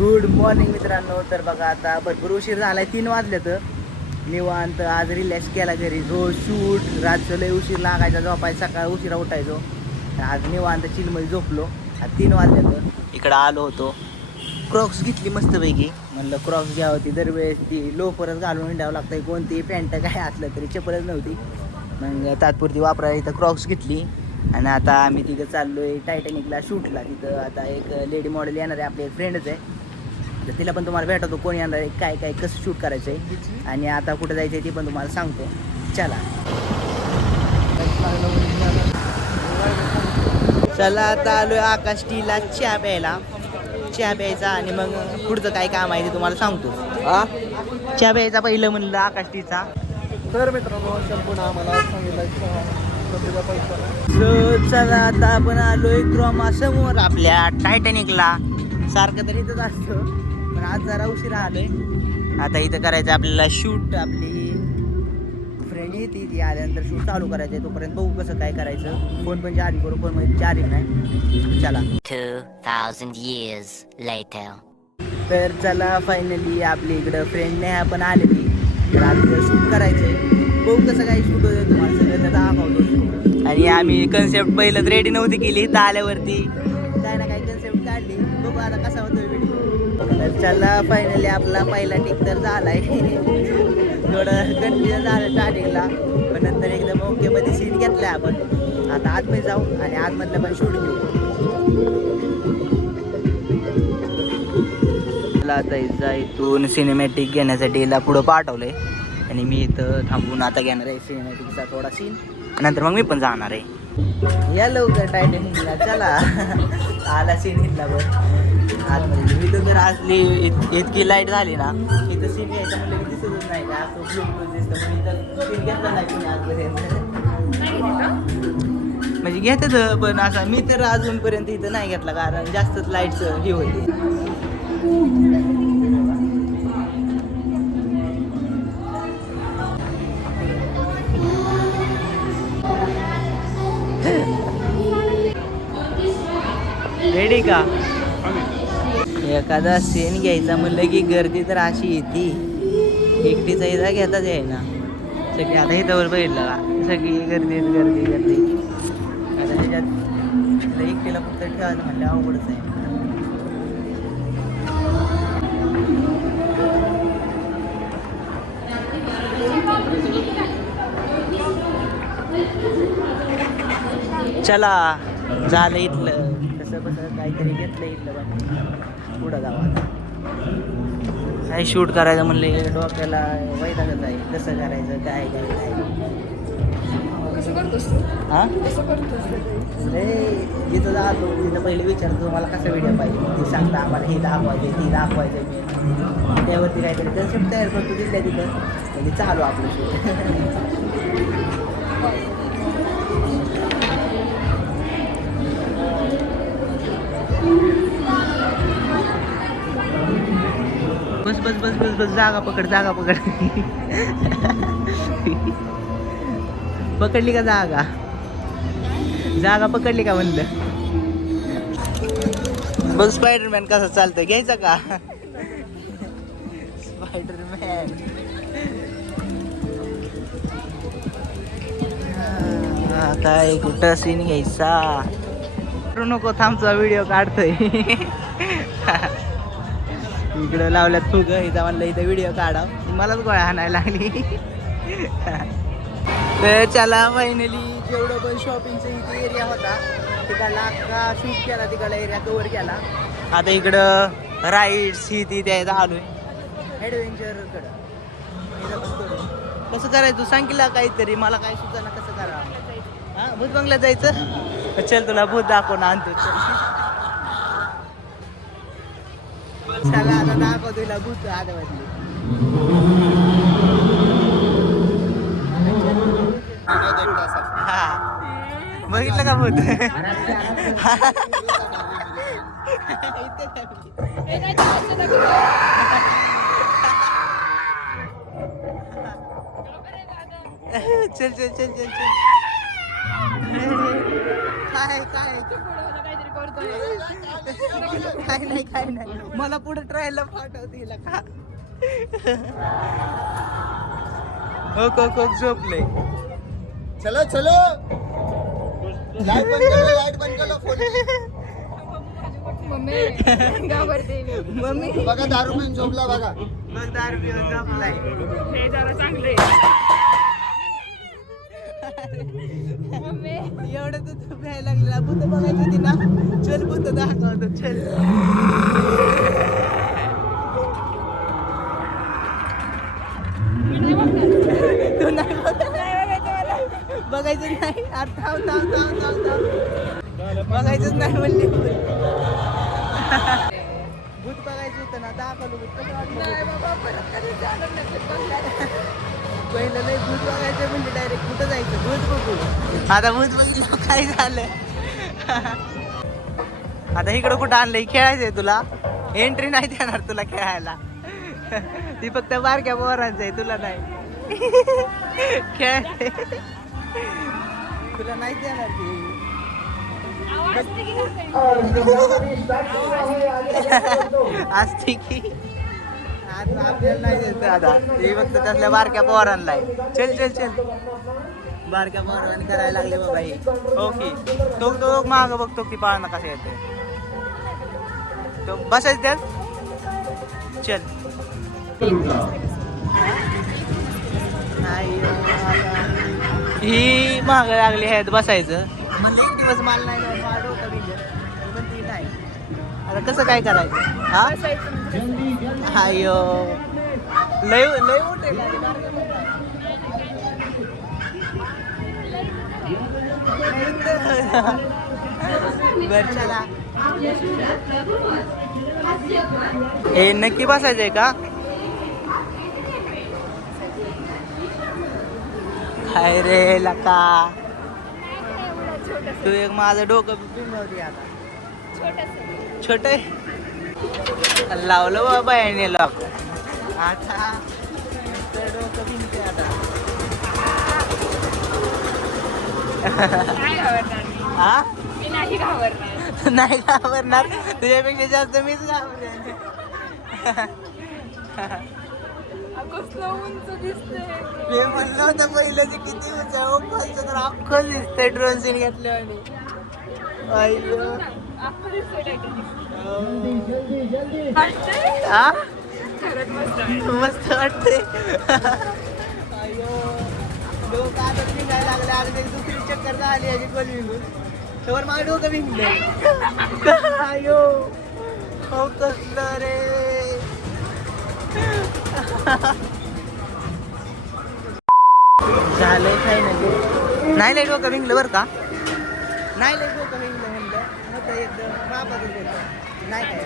Good morning मित्रांनो. तर बघा आता भरपूर उशीर झालाय, 3 वाजले. तर निवांत आज रिलॅक्स केला घरी. रोज शूट, रातचं लय उशीर लागायचा झोपायचं, सकाळ उशिरा उठायचो. आज निवांत चिलमध्ये झोपलो. आज 3 वाजले. तर इकडं आलो होतो, क्रॉक्स घेतली मस्तपैकी. म्हणलं क्रॉक्स घ्यावं, ती दरवेळेस ती लोफरच घालून हिंडावं लागतं, कोणती पॅन्ट काय असलं तरी चप्पलच नव्हती. मग तात्पुरती वापरायला इथं क्रॉक्स घेतली. आणि आता आम्ही तिथं चाललो आहे टायटॅनिकला शूटला. तिथं आता एक लेडी मॉडेल येणार आहे, आपली एक फ्रेंडच आहे. तर तिला पण तुम्हाला भेटवतो कोण येणार आहे, काय काय कसं शूट करायचं आहे आणि आता कुठं जायचं आहे ते पण तुम्हाला सांगतो. चला चला आता आलो आहे आकाश टीला चहा प्यायला. चहा प्यायचा आणि मग पुढचं काय काम आहे ते तुम्हाला सांगतो. चहा प्यायचा पहिलं म्हणलं आकाश टीचा. तर मित्रांनो संपूर्ण आम्हाला सांगितलं चला आता आपण आलोय क्रोमा समोर आपल्या टायटॅनिकला. सारखं तर इथंच असतं पण आज जरा उशिरा आलोय. आता इथं करायचं आपल्याला शूट. आपली फ्रेंड येते, ती आल्यानंतर शूट चालू करायचं आहे. तोपर्यंत बघू कसं काय करायचं. फोन पण चार्जिंग करू, फोन मध्ये चार्जिंग नाही. चला 2000 years later. तर चला फायनली आपली इकडं फ्रेंड नाही आपण आलेली. तर आपल्याला शूट करायचंय. बघू कसं काय शूट होतं तुम्हाला सगळं दाखवतो. आणि आम्ही कन्सेप्ट पहिलं रेडी नव्हती केली, इथं आल्यावरती काय ना काय कन्सेप्ट काढली. बघू आता कसा होतोय व्हिडिओ. तर चला फायनली आपला पहिला टिक तर झालाय. थोडं कन्फ्युजन झालं स्टार्टिंगला, पण नंतर एकदम ओके मध्ये सीन घेतलाय आपण. आता आतमध्ये जाऊ आणि आतमधलं पण शूट घेऊ. आता इथून सिनेमॅटिक घेण्यासाठी याला पुढं पाठवलंय आणि मी इथं थांबून आता घेणार आहे सिनेमॅटिकचा थोडा सीन. नंतर मग मी पण जाणार आहे. या लवकर टायटॅनिकला चला. आला सीन इथला बरं आतमध्ये. इथं तर असली इतकी लाईट झाली ना, इथं सीन घ्यायचं म्हणलं की दिसतच नाही का, असं ब्लू दिसतं. म्हणजे इथं सीन घेतला नाही कोणी आजपर्यंत. म्हणजे घेतात पण असं मी तर अजूनपर्यंत इथं नाही घेतला, कारण जास्तच लाईटचं हे होते. रेडी का? एखादा सीन घ्यायचा म्हणलं की गर्दी तर अशी येते. एकटीचा इजा घेताच आहे ना सगळी. आता इथं बघितलं का, सगळी गर्दी गर्दी गर्दी. आता ह्याच्यात एकटीला फक्त ठेवायचं म्हणलं अवघडच आहे. चला झालं इथलं कसं कसं काहीतरी घेतलं इथलं. पण पुढं जाऊ आता. काय शूट करायचं म्हणले डोक्याला वैतागच आहे. कसं करायचं काय काय काय हां जिथं जातो तिथं पहिले विचारतो तुम्हाला कसा व्हिडिओ पाहिजे. ती सांगता आम्हाला हे दाखवायचं ती दाखवायचं. मी त्यावरती काहीतरी कन्सेप्ट तयार करतो तिथल्या तिथं. म्हणजे चालू आपलं शूट. बस बस बस बस बस जागा पकड जागा पकड. पकडली का जागा? जागा पकडली का म्हणलं. बघ स्पायडरमॅन कसा चालतोय, घ्यायचा का? स्पायडरमॅन काय कुठं सीन घ्यायचा. नको थांबचा व्हिडिओ काढतोय. इकडं लावल्यात फुग. इथं म्हणलं इथं व्हिडिओ काढाव, मलाच गोळ्या आणायला लागली. तर चला फायनली जेवढं पण शॉपिंगचा इथे एरिया होता तिकडला अख्खा शूट केला, तिकडला एरिया कवर केला. आता इकडं राईड्स ही ती द्यायला आलोय ॲडव्हेंचरकडं. कसं करायचं तू सांग केला काहीतरी, मला काय सुचना कसं करावं. हां भूत बंगल्यात जायचं. चल तुला भूत दाखवून आणतो. चला आता दाखव तुला भूत आतमधली. बघितलं का भूत? चल चल चल चल चल. काय काय काय नाही मला पुढे ट्रायलला पाठवतील का हो झोपले चलो चलो लाईट बंद करो मम्मी बघा दारू पिऊन झोपला बघा मग दारू पिऊन झोपलाय हे जरा चांगले एवढं तू प्यायला लागलेला भूत बघायची होती ना चल भूत दाखवतो चल तू नाही बघायचं नाही आता थांब बघायचंच नाही म्हणली भूत बघायचं होतं ना दाखवलं भूत कसं वाटलं पहिलं नाही भूत बघायचं म्हणजे डायरेक्ट कुठं जायचं भूत बघू आता भूत बघितलं काय झालं आता इकडं कुठं आणलंय खेळायचंय तुला एंट्री नाही देणार तुला खेळायला ती फक्त बारक्या पोरांचं आहे तुला नाही खेळायचंय तुला नाही देणार ती असते की आपल्याला नाही देत आता ते फक्त त्यातल्या बारक्या पोरांना चल बारक्या पोरांनी करायला लागले बाबा हे ओके तो माग बघतो की पाळणं कसं येते तो बसायच त्यात चल ही माग लागली आहेत बसायचं म्हणलं एक दिवस मला नाही माझं होतं पण ती नाही आता कसं काय करायचं हा अयो लय मोठे बर चला हे नक्की बसायचंय का काय रे लका तू एक माझं डोकं बिघडवते आता छोटे लावलं बाबा याने लॉक आता डोकं भिंगते आता हा नाही घाबरणार तुझ्यापेक्षा जास्त मीच घाबरेन मी म्हणलं होतं पहिलं ते किती उंच तर अख्खं दिसतंय ड्रोन सीन घेतल्याने मस्त वाटते डोकं आता निघायला लागले अगदी दुसरी चक्कर झाली याची कोलविंगून तर माझं डोकं भिंगलं अयो हो कसलं रे झालंय काय नाही लय डोकं भिंगलं बरं का नाही लय डोकं भिंगलं म्हणलं होतं एकदम मापाचं नाही काय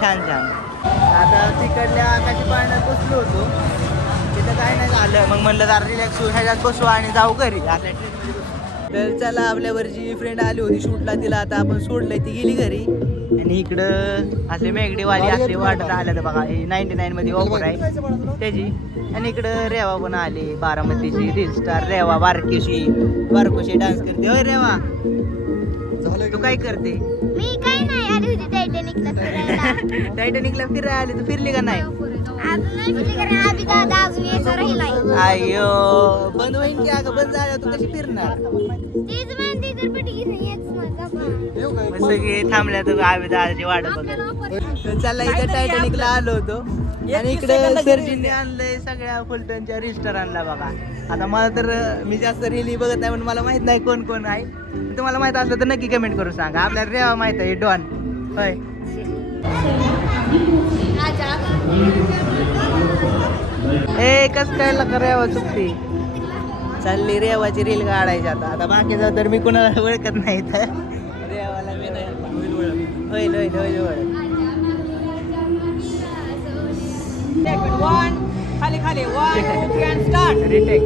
छान आता तिकडल्या आकाशी पाळण्यात बसलो होतो तिथं काय नाही झालं मग म्हणलं जरा रिलॅक्स होऊ ह्याच्यात बसू आणि जाऊ घरी आता तर चला आपल्यावर जी फ्रेंड आली होती शूटला तिला आता आपण सोडलंय ती गेली घरी आणि इकडं असे मेघडेवाली असले वाटत आल्या तर बघा हे 99 मध्ये ऑफर आहे त्याची आणि इकडं रेवा पण आली बारामतीची रील स्टार रेवा बारकोशी डान्स करते होय रेवा तू काय करते मी काय नाही आली होती टायटॅनिकला फिरायला टायटॅनिकला फिरायला आली तू फिरली का नाही अजून नाही फिरली कारण आधी दादा अजून यायचं राहिलाय अयो बंद होईन की अगं बंद झाल्या तू कशी फिरणार तीच म्हणते तर पटकी नाही येत ना सगळे थांबल्या तर आम्ही दादाची वाट बघत चला इथं टायटॅनिकला आलो होतो आणि इकडे सर्जींनी आणलंय सगळ्या फुलटणच्या रिस्टर आणला बघा आता मला तर मी जास्त रिली बघत नाही म्हणून मला माहित नाही कोण कोण आहे तुम्हाला माहित असलं तर नक्की कमेंट करून सांगा आपल्याला रेवा माहित आहे डॉन होय ए कस काय लका रेवा चुकती चालली रेवाची रील काढायची आता बाकीचं तर मी कोणाला ओळखत नाही तर रेवाला मी नाही होईल खाली 1 2 3 स्टार्ट रिटेक